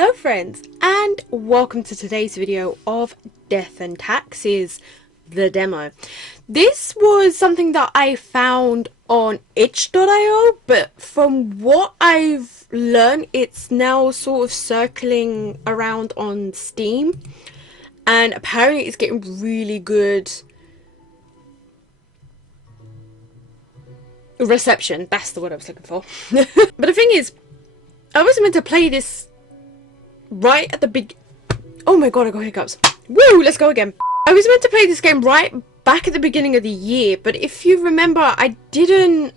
Hello friends, and welcome to today's video of Death and Taxes, the demo. This was something that I found on itch.io, but from what I've learned, it's now sort of circling around on Steam, and apparently it's getting really good reception. That's the word I was looking for. But the thing is, I was meant to play this right at the big. Oh my god, I got hiccups. Woo, let's go again. I was meant to play this game right back at the beginning of the year, but if you remember, I didn't.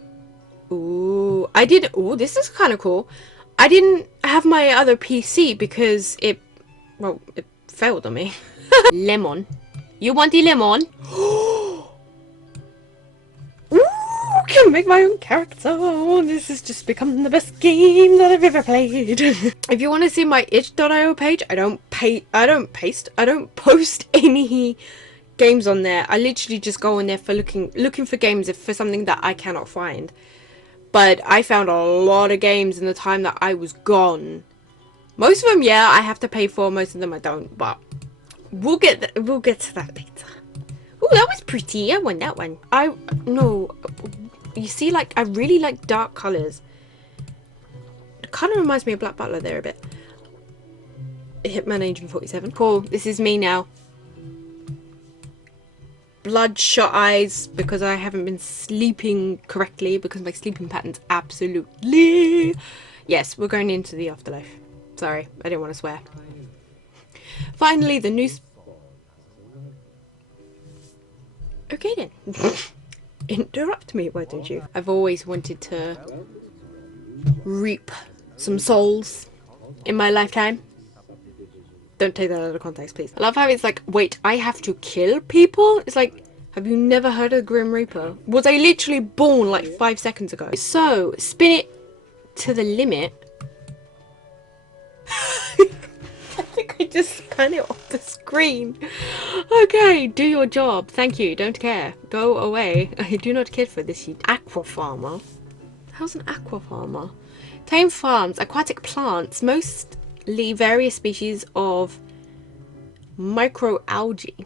Ooh, this is kind of cool. I didn't have my other PC because it failed on me. Lemon. You want the lemon? I can make my own character. This has just become the best game that I've ever played. If you want to see my itch.io page, I don't post any games on there. I literally just go on there for looking for games for something that I cannot find. But I found a lot of games in the time that I was gone. Most of them, yeah, I have to pay for. Most of them I don't, but we'll get to that later. Oh, that was pretty. I want that one. You see, like, I really like dark colours. It kind of reminds me of Black Butler there a bit. Hitman Agent 47. Cool, this is me now. Bloodshot eyes, because I haven't been sleeping correctly, because my sleeping pattern's absolutely... Yes, we're going into the afterlife. Sorry, I didn't want to swear. Finally, the news... Okay then. Interrupt me, why don't you? I've always wanted to reap some souls in my lifetime. Don't take that out of context, please. I love how it's like, wait, I have to kill people? It's like, have you never heard of the Grim Reaper? Was I literally born like 5 seconds ago? So, spin it to the limit. I think I just spun it off the screen. Okay, do your job. Thank you. Don't care. Go away. I do not care for this. Aqua farmer. How's an aqua farmer? Tame farms, aquatic plants, mostly various species of microalgae.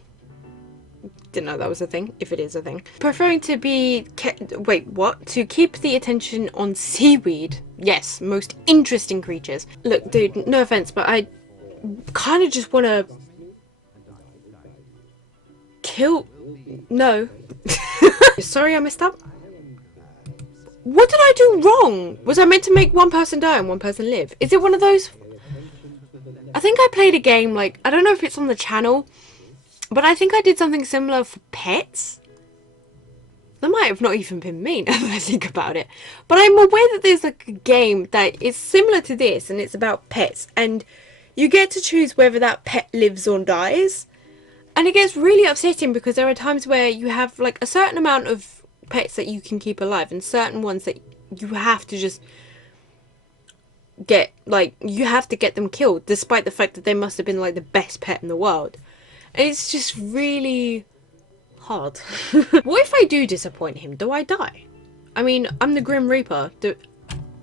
Didn't know that was a thing, if it is a thing. Preferring to be to keep the attention on seaweed. Yes, most interesting creatures. Look, dude, no offense, but I kind of just want to kill. No. Sorry, I messed up. What did I do wrong? Was I meant to make one person die and one person live? Is it one of those? I think I played a game, like, I don't know if it's on the channel, but I think I did something similar for pets. That might have not even been me now that I think about it. But I'm aware that there's like a game that is similar to this, and it's about pets, and you get to choose whether that pet lives or dies. And it gets really upsetting because there are times where you have like a certain amount of pets that you can keep alive and certain ones that you have to just get, like, you have to get them killed despite the fact that they must have been like the best pet in the world. And it's just really hard. What if I do disappoint him? Do I die? I mean, I'm the Grim Reaper.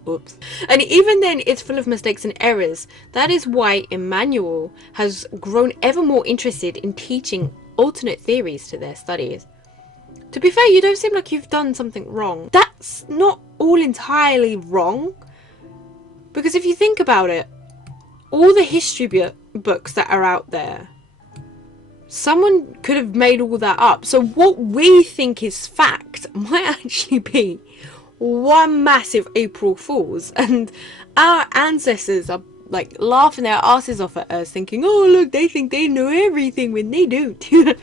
Oops. And even then, it's full of mistakes and errors. That is why Emmanuel has grown ever more interested in teaching alternate theories to their studies. To be fair, you don't seem like you've done something wrong. That's not all entirely wrong. Because if you think about it, all the history books that are out there, someone could have made all that up. So what we think is fact might actually be one massive April Fool's, and our ancestors are like laughing their asses off at us thinking, oh look, they think they know everything when they don't. You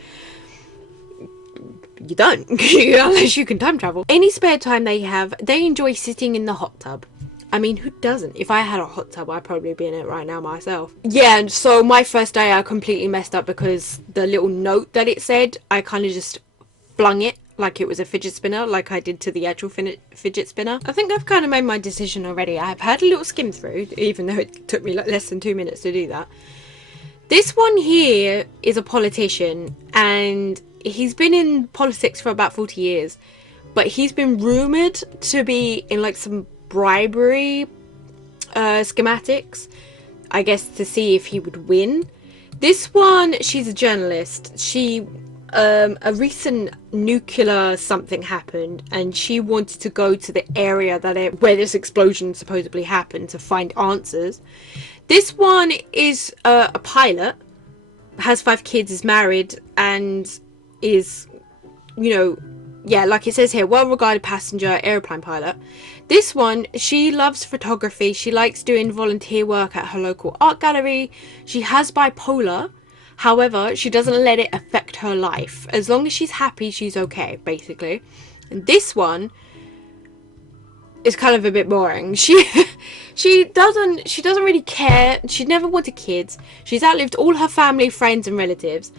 don't. Unless you can time travel. Any spare time they have, they enjoy sitting in the hot tub. I mean, who doesn't? If I had a hot tub, I'd probably be in it right now myself. Yeah, and so my first day I completely messed up because the little note that it said, I kind of just flung it like it was a fidget spinner, like I did to the actual fidget spinner. I think I've kind of made my decision already. I've had a little skim through, even though it took me like less than 2 minutes to do that. This one here is a politician, and he's been in politics for about 40 years, but he's been rumoured to be in like some bribery schematics. I guess, to see if he would win. This one, she's a journalist. She, a recent nuclear something happened, and she wanted to go to the area where this explosion supposedly happened to find answers. This one is a pilot, has 5 kids, is married, and is, you know, yeah, like it says here, well-regarded passenger airplane pilot. This one, she loves photography. She likes doing volunteer work at her local art gallery. She has bipolar. However, she doesn't let it affect her life. As long as she's happy, she's okay, basically. And this one is kind of a bit boring. She doesn't really care. She never wanted kids. She's outlived all her family, friends, and relatives.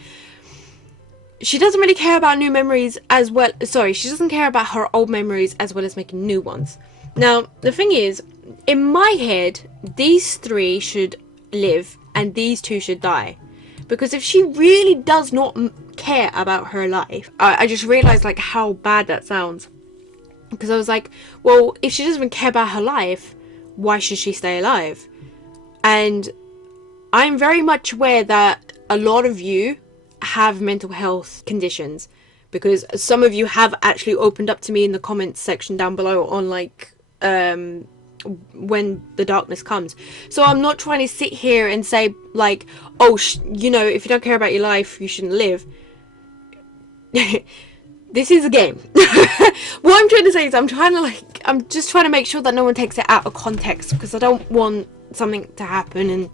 She doesn't really care about new memories as well. Sorry, she doesn't care about her old memories as well as making new ones. Now, the thing is, in my head, these 3 should live and these 2 should die. Because if she really does not care about her life, I just realised like how bad that sounds. Because I was like, well, if she doesn't even care about her life, why should she stay alive? And I'm very much aware that a lot of you have mental health conditions, because some of you have actually opened up to me in the comments section down below on like when the darkness comes. So I'm not trying to sit here and say like, oh, you know, if you don't care about your life, you shouldn't live. This is a game. What I'm trying to say is I'm just trying to make sure that no one takes it out of context, because I don't want something to happen. And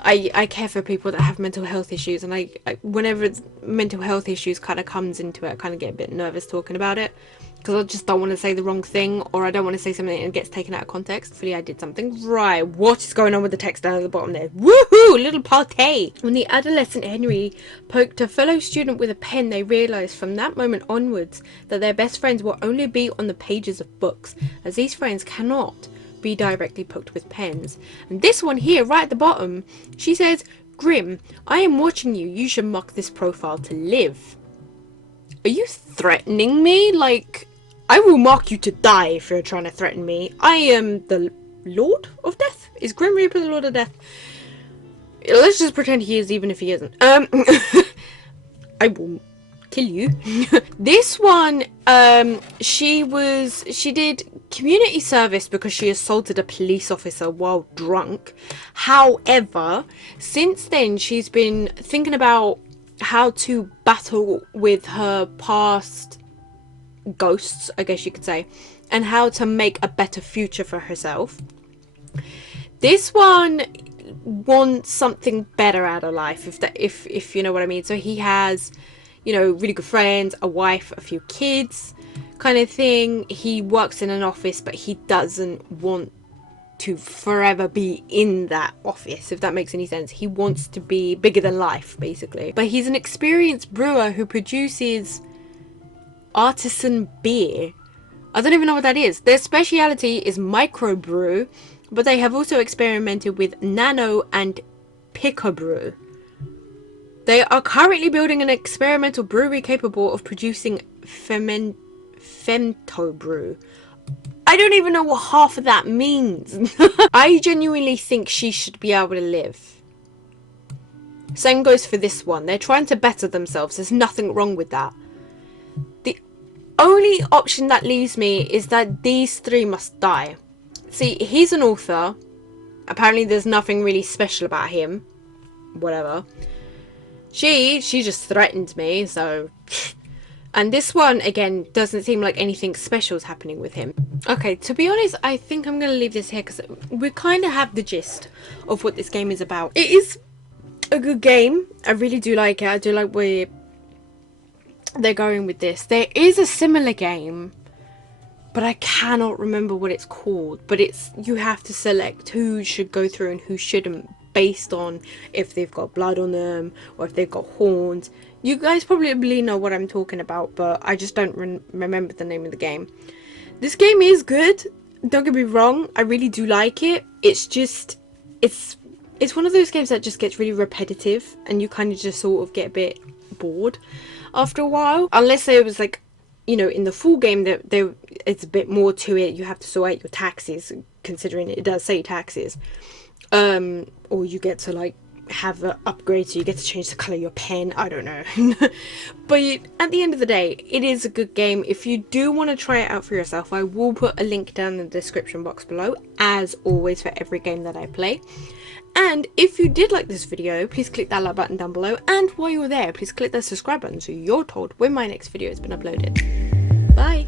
I care for people that have mental health issues, and I whenever mental health issues kind of comes into it, I kind of get a bit nervous talking about it, because I just don't want to say the wrong thing, or I don't want to say something and it gets taken out of context. Hopefully I did something right. What is going on with the text down at the bottom there? Woohoo! Little party! When the adolescent Henry poked a fellow student with a pen, they realised from that moment onwards that their best friends will only be on the pages of books, as these friends cannot be directly poked with pens. And this one here, right at the bottom, she says, Grim, I am watching you. You should mock this profile to live. Are you threatening me? Like, I will mark you to die if you're trying to threaten me. I am the Lord of Death? Is Grim Reaper the Lord of Death? Let's just pretend he is, even if he isn't. I will kill you. This one, she did community service because she assaulted a police officer while drunk. However, since then she's been thinking about how to battle with her past ghosts, I guess you could say, and how to make a better future for herself. This one wants something better out of life, if you know what I mean. So he has, you know, really good friends, a wife, a few kids, kind of thing. He works in an office, but he doesn't want to forever be in that office, if that makes any sense. He wants to be bigger than life, basically. But he's an experienced brewer who produces artisan beer. I don't even know what that is. Their speciality is microbrew, but they have also experimented with nano and picobrew. They are currently building an experimental brewery capable of producing femtobrew. I don't even know what half of that means. I genuinely think she should be able to live. Same goes for this one. They're trying to better themselves. There's nothing wrong with that. The only option that leaves me is that these 3 must die. See, he's an author. Apparently there's nothing really special about him. Whatever. She just threatened me, so... And this one, again, doesn't seem like anything special is happening with him. Okay, to be honest, I think I'm going to leave this here, because we kind of have the gist of what this game is about. It is a good game. I really do like it. I do like where they're going with this. There is a similar game, but I cannot remember what it's called. But you have to select who should go through and who shouldn't, based on if they've got blood on them or if they've got horns. You guys probably know what I'm talking about, but I just don't remember the name of the game. This game is good, don't get me wrong, I really do like it. It's just, it's one of those games that just gets really repetitive, and you kind of just sort of get a bit bored after a while. Unless there was, like, you know, in the full game, it's a bit more to it. You have to sort out your taxes, considering it does say taxes. or you get to like have an upgrade, so you get to change the color of your pen. I don't know. But at the end of the day, it is a good game. If you do want to try it out for yourself, I will put a link down in the description box below, as always, for every game that I play. And if you did like this video, please click that like button down below, and while you're there, please click that subscribe button so you're told when my next video has been uploaded. Bye!